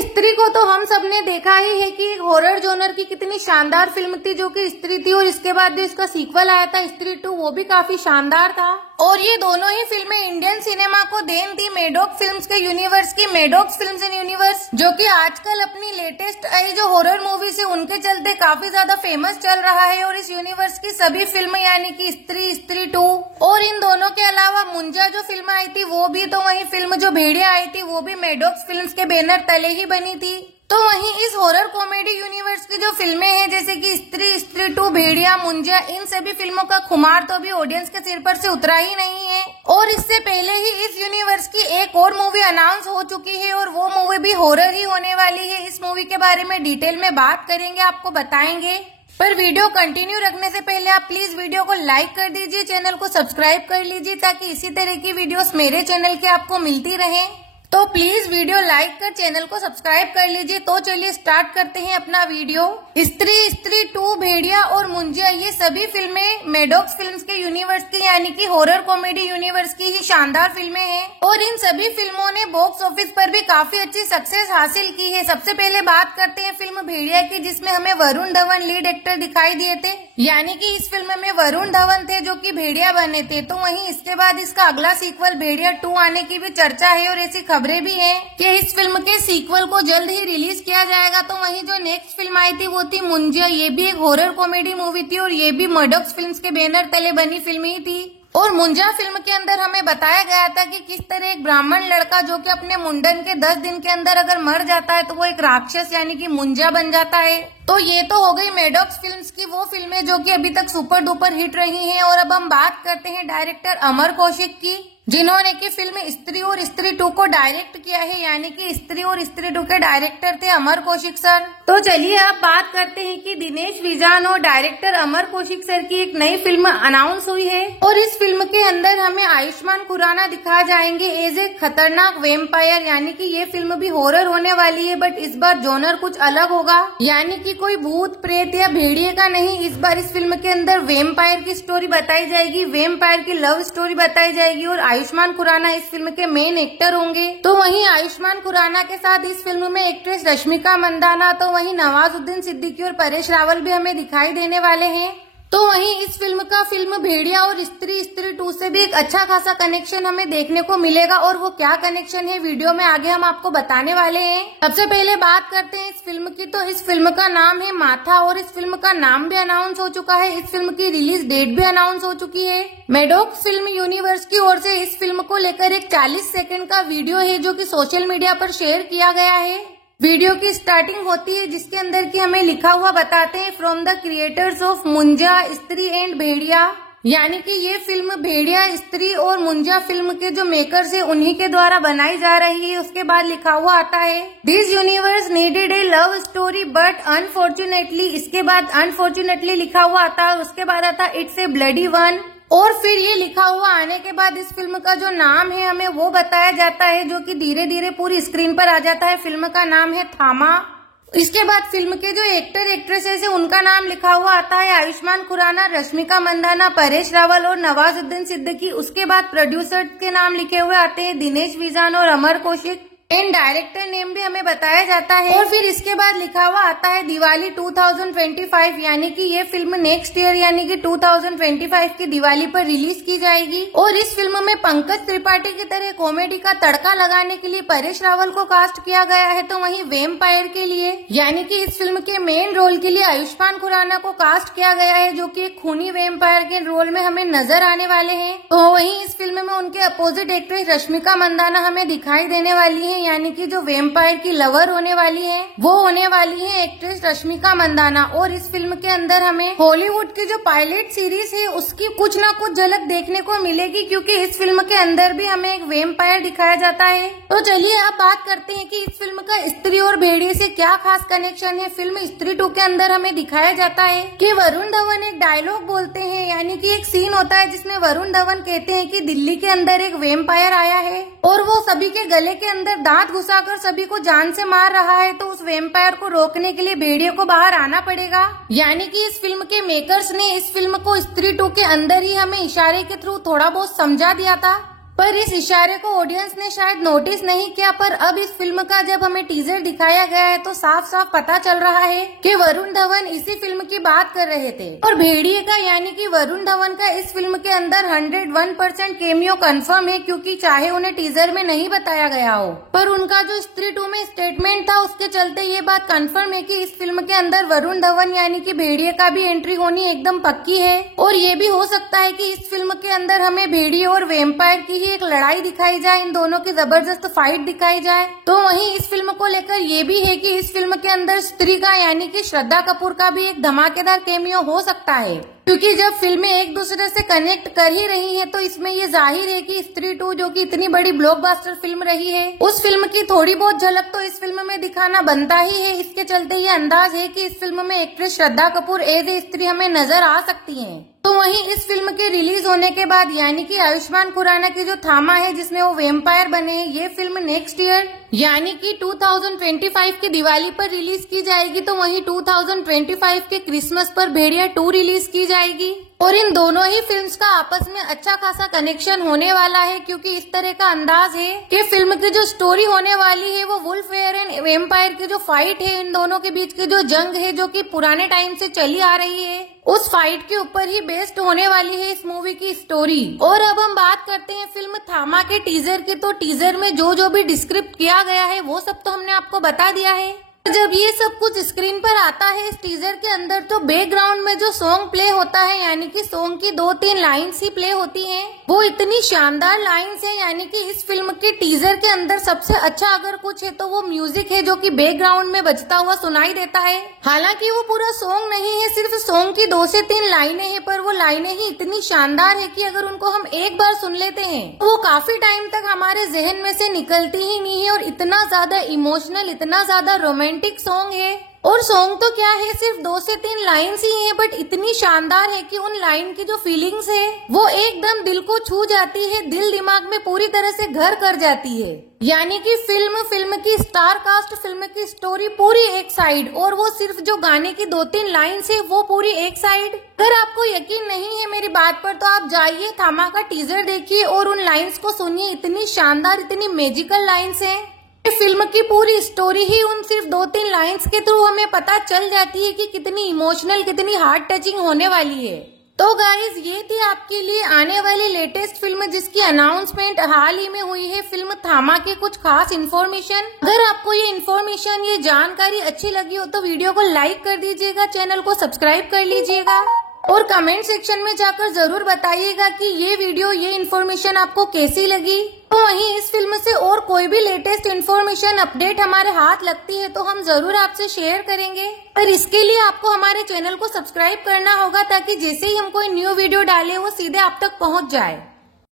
स्त्री को तो हम सब ने देखा ही है कि एक हॉरर जोनर की कितनी शानदार फिल्म थी जो कि स्त्री थी, और इसके बाद जो इसका सीक्वल आया था स्त्री 2 वो भी काफी शानदार था। और ये दोनों ही फिल्में इंडियन सिनेमा को देन थी मेडोक फिल्म्स के यूनिवर्स की, मेडोक फिल्म्स एंड यूनिवर्स, जो कि आजकल अपनी लेटेस्ट आई जो हॉरर मूवीज है उनके चलते काफी ज्यादा फेमस चल रहा है। और इस यूनिवर्स की सभी फिल्में यानी कि स्त्री, स्त्री 2 और इन दोनों के अलावा मुंजा जो फिल्म आई थी वो भी, तो वही फिल्म जो भेड़िया आई थी वो भी मेडोक फिल्म्स के बैनर तले ही बनी थी। तो वहीं इस हॉरर कॉमेडी यूनिवर्स की जो फिल्में हैं जैसे कि स्त्री, स्त्री 2, भेड़िया, मुंजा, इन सभी फिल्मों का खुमार तो अभी ऑडियंस के सिर पर से उतरा ही नहीं है। और इससे पहले ही इस यूनिवर्स की एक और मूवी अनाउंस हो चुकी है और वो मूवी भी हॉरर ही होने वाली है। इस मूवी के बारे में डिटेल में बात करेंगे, आपको बताएंगे। पर वीडियो कंटिन्यू रखने से पहले आप प्लीज वीडियो को लाइक कर दीजिए, चैनल को सब्सक्राइब कर लीजिए ताकि इसी तरह की वीडियोस मेरे चैनल के आपको मिलती रहे। तो प्लीज वीडियो लाइक कर चैनल को सब्सक्राइब कर लीजिए। तो चलिए स्टार्ट करते हैं अपना वीडियो। स्त्री, स्त्री 2, भेड़िया और मुंजिया ये सभी फिल्में मेडोक्स फिल्म्स के यूनिवर्स की यानी कि हॉरर कॉमेडी यूनिवर्स की ही शानदार फिल्में हैं और इन सभी फिल्मों ने बॉक्स ऑफिस पर भी काफी अच्छी सक्सेस हासिल की है। सबसे पहले बात करते हैं फिल्म भेड़िया की, जिसमें हमें वरुण धवन लीड एक्टर दिखाई दिए थे, यानी कि इस फिल्म में वरुण धवन थे जो कि भेड़िया बने थे। तो वहीं इसके बाद इसका अगला सीक्वल भेड़िया 2 आने की भी चर्चा है और ऐसी खबरें भी हैं कि इस फिल्म के सीक्वल को जल्द ही रिलीज किया जाएगा। तो वहीं जो नेक्स्ट फिल्म आई थी वो थी मुंजिया, ये भी एक हॉरर कॉमेडी मूवी थी और ये भी मेडोक्स फिल्म्स के बैनर तले बनी फिल्म ही थी। और मुंजा फिल्म के अंदर हमें बताया गया था कि किस तरह एक ब्राह्मण लड़का जो कि अपने मुंडन के 10 दिन के अंदर अगर मर जाता है तो वो एक राक्षस यानी कि मुंजा बन जाता है। तो ये तो हो गई मेडोक्स फिल्म्स की वो फिल्में जो कि अभी तक सुपर डुपर हिट रही हैं। और अब हम बात करते हैं डायरेक्टर अमर कौशिक की, जिन्होंने की फिल्म स्त्री और स्त्री 2 को डायरेक्ट किया है, यानी कि स्त्री और स्त्री 2 के डायरेक्टर थे अमर कौशिक सर। तो चलिए अब बात करते हैं कि दिनेश विजान और डायरेक्टर अमर कौशिक सर की एक नई फिल्म अनाउंस हुई है और इस फिल्म के अंदर हमें आयुष्मान खुराना दिखाए जाएंगे एज ए खतरनाक वेम्पायर, यानी कि ये फिल्म भी हॉरर होने वाली है बट इस बार जॉनर कुछ अलग होगा, यानी कि कोई भूत प्रेत या भेड़िए का नहीं। इस बार इस फिल्म के अंदर वेम्पायर की स्टोरी बताई जाएगी, वेम्पायर की लव स्टोरी बताई जाएगी और आयुष्मान खुराना इस फिल्म के मेन एक्टर होंगे। तो वहीं आयुष्मान खुराना के साथ इस फिल्म में एक्ट्रेस रश्मिका मंदाना, तो वहीं नवाजुद्दीन सिद्दीकी और परेश रावल भी हमें दिखाई देने वाले हैं। तो वहीं इस फिल्म का फिल्म भेड़िया और स्त्री, स्त्री 2 से भी एक अच्छा खासा कनेक्शन हमें देखने को मिलेगा और वो क्या कनेक्शन है वीडियो में आगे हम आपको बताने वाले हैं। सबसे पहले बात करते हैं इस फिल्म की, तो इस फिल्म का नाम है माथा और इस फिल्म का नाम भी अनाउंस हो चुका है, इस फिल्म की रिलीज डेट भी अनाउंस हो चुकी है। मेडोक फिल्म यूनिवर्स की ओर से इस फिल्म को लेकर एक 40 सेकंड का वीडियो है जो कि सोशल मीडिया पर शेयर किया गया है। वीडियो की स्टार्टिंग होती है जिसके अंदर की हमें लिखा हुआ बताते हैं फ्रॉम द क्रिएटर्स ऑफ मुंजा, स्त्री एंड भेड़िया, यानी कि ये फिल्म भेड़िया, स्त्री और मुंजा फिल्म के जो मेकर्स है उन्हीं के द्वारा बनाई जा रही है। उसके बाद लिखा हुआ आता है this universe needed A love story but unfortunately, इसके बाद अनफॉर्चुनेटली लिखा हुआ आता है, उसके बाद आता इट्स ए ब्लडी वन और फिर ये लिखा हुआ आने के बाद इस फिल्म का जो नाम है हमें वो बताया जाता है जो कि धीरे धीरे पूरी स्क्रीन पर आ जाता है। फिल्म का नाम है थामा। इसके बाद फिल्म के जो एक्टर एक्ट्रेसेस है उनका नाम लिखा हुआ आता है आयुष्मान खुराना, रश्मिका मंदाना, परेश रावल और नवाजुद्दीन सिद्दीकी। उसके बाद प्रोड्यूसर के नाम लिखे हुए आते हैं दिनेश विजान और अमर कौशिक एंड डायरेक्टर नेम भी हमें बताया जाता है। और फिर इसके बाद लिखा हुआ आता है दिवाली 2025, यानी कि ये फिल्म नेक्स्ट ईयर यानी कि 2025 की दिवाली पर रिलीज की जाएगी। और इस फिल्म में पंकज त्रिपाठी की तरह कॉमेडी का तड़का लगाने के लिए परेश रावल को कास्ट किया गया है। तो वहीं वेम्पायर के लिए यानी कि इस फिल्म के मेन रोल के लिए आयुष्मान खुराना को कास्ट किया गया है जो कि एक खूनी वेम्पायर के रोल में हमें नजर आने वाले हैं। तो वहीं इस फिल्म में उनके अपोजिट एक्ट्रेस रश्मिका मंदाना हमें दिखाई देने वाली है, यानी कि जो वेम्पायर की लवर होने वाली है वो होने वाली है एक्ट्रेस रश्मिका मंदाना। और इस फिल्म के अंदर हमें हॉलीवुड की जो पायलट सीरीज है उसकी कुछ ना कुछ झलक देखने को मिलेगी क्योंकि इस फिल्म के अंदर भी हमें एक वेम्पायर दिखाया जाता है। तो चलिए आप बात करते हैं कि इस फिल्म का स्त्री और भेड़िए से क्या खास कनेक्शन है। फिल्म स्त्री 2 के अंदर हमें दिखाया जाता है कि वरुण धवन एक डायलॉग बोलते हैं, यानी कि एक सीन होता है जिसमें वरुण धवन कहते हैं कि दिल्ली के अंदर एक वेम्पायर आया है और वो सभी के गले के अंदर दांत घुसाकर सभी को जान से मार रहा है। तो उस वेम्पायर को रोकने के लिए भेड़िए को बाहर आना पड़ेगा, यानी कि इस फिल्म के मेकर्स ने इस फिल्म को स्त्री 2 के अंदर ही हमें इशारे के थ्रू थोड़ा बहुत समझा दिया था। पर इस इशारे को ऑडियंस ने शायद नोटिस नहीं किया, पर अब इस फिल्म का जब हमें टीजर दिखाया गया है तो साफ साफ पता चल रहा है कि वरुण धवन इसी फिल्म की बात कर रहे थे। और भेड़िए का यानी कि वरुण धवन का इस फिल्म के अंदर 101% केमियो कंफर्म है, क्योंकि चाहे उन्हें टीजर में नहीं बताया गया हो, पर उनका जो स्त्री 2 में स्टेटमेंट था उसके चलते ये बात कंफर्म है कि इस फिल्म के अंदर वरुण धवन यानी कि भेड़िए का भी एंट्री होनी एकदम पक्की है। और ये भी हो सकता है कि इस फिल्म के अंदर हमें भेड़िए और वेम्पायर की ही एक लड़ाई दिखाई जाए, इन दोनों की जबरदस्त फाइट दिखाई जाए। तो वहीं इस फिल्म को लेकर ये भी है कि इस फिल्म के अंदर स्त्री का यानी कि श्रद्धा कपूर का भी एक धमाकेदार कैमियो हो सकता है, क्योंकि जब फिल्में एक दूसरे से कनेक्ट कर ही रही है तो इसमें ये जाहिर है कि स्त्री 2 जो कि इतनी बड़ी ब्लॉकबस्टर फिल्म रही है, उस फिल्म की थोड़ी बहुत झलक तो इस फिल्म में दिखाना बनता ही है। इसके चलते ये अंदाज है कि इस फिल्म में actress Shraddha Kapoor as a Stree हमें नजर आ सकती है। तो वहीं इस फिल्म के रिलीज होने के बाद यानी कि आयुष्मान खुराना की जो थामा है जिसमें वो वेम्पायर बने, ये फिल्म नेक्स्ट ईयर यानी कि 2025 की दिवाली पर रिलीज की जाएगी। तो वहीं 2025 के क्रिसमस पर भेड़िया 2 रिलीज की जाएगी। और इन दोनों ही फिल्म्स का आपस में अच्छा खासा कनेक्शन होने वाला है, क्योंकि इस तरह का अंदाज है कि फिल्म की जो स्टोरी होने वाली है वो वुल्फवेयर एंड वेम्पायर की जो फाइट है, इन दोनों के बीच की जो जंग है जो कि पुराने टाइम से चली आ रही है, उस फाइट के ऊपर ही बेस्ड होने वाली है इस मूवी की स्टोरी। और अब हम बात करते हैं फिल्म थामा के टीजर की। तो टीजर में जो भी डिस्क्रिप्ट किया गया है वो सब तो हमने आपको बता दिया है। जब ये सब कुछ स्क्रीन पर आता है इस टीजर के अंदर, तो बैकग्राउंड में जो सॉन्ग प्ले होता है यानी कि सॉन्ग की 2-3 लाइन्स ही प्ले होती हैं, वो इतनी शानदार लाइन्स है। यानी कि इस फिल्म के टीजर के अंदर सबसे अच्छा अगर कुछ है तो वो म्यूजिक है जो कि बैकग्राउंड में बजता हुआ सुनाई देता है। हालांकि वो पूरा सॉन्ग नहीं है, सिर्फ सॉन्ग की 2 से 3 लाइनें हैं, पर वो लाइनें ही इतनी शानदार है कि अगर उनको हम एक बार सुन लेते हैं तो वो काफी टाइम तक हमारे जहन में से निकलती ही नहीं है। और इतना ज्यादा इमोशनल, इतना ज्यादा रोमांटिक सॉन्ग है। और सॉन्ग तो क्या है, सिर्फ 2 से 3 लाइन्स ही है, बट इतनी शानदार है कि उन लाइन की जो फीलिंग्स है वो एकदम दिल को छू जाती है, दिल दिमाग में पूरी तरह से घर कर जाती है। यानी कि फिल्म की स्टार कास्ट, फिल्म की स्टोरी पूरी एक साइड, और वो सिर्फ जो गाने की 2-3 लाइन्स है वो पूरी एक साइड। अगर आपको यकीन नहीं है मेरी बात पर तो आप जाइए थामा का टीजर देखिए और उन लाइन्स को सुनिए। इतनी शानदार, इतनी मैजिकल लाइन्स है। फिल्म की पूरी स्टोरी ही उन सिर्फ 2-3 लाइन्स के थ्रू हमें पता चल जाती है कि कितनी इमोशनल, कितनी हार्ट टचिंग होने वाली है। तो गाइज, ये थी आपके लिए आने वाली लेटेस्ट फिल्म जिसकी अनाउंसमेंट हाल ही में हुई है, फिल्म थामा के कुछ खास इन्फॉर्मेशन। अगर आपको ये इन्फॉर्मेशन, ये जानकारी अच्छी लगी हो तो वीडियो को लाइक कर दीजिएगा, चैनल को सब्सक्राइब कर लीजिएगा और कमेंट सेक्शन में जाकर जरूर बताइएगा कि ये वीडियो, ये इन्फॉर्मेशन आपको कैसी लगी। तो वहीं इस फिल्म से और कोई भी लेटेस्ट इन्फॉर्मेशन, अपडेट हमारे हाथ लगती है तो हम जरूर आपसे शेयर करेंगे। पर इसके लिए आपको हमारे चैनल को सब्सक्राइब करना होगा ताकि जैसे ही हम कोई न्यू वीडियो डालें वो सीधे आप तक पहुंच जाए।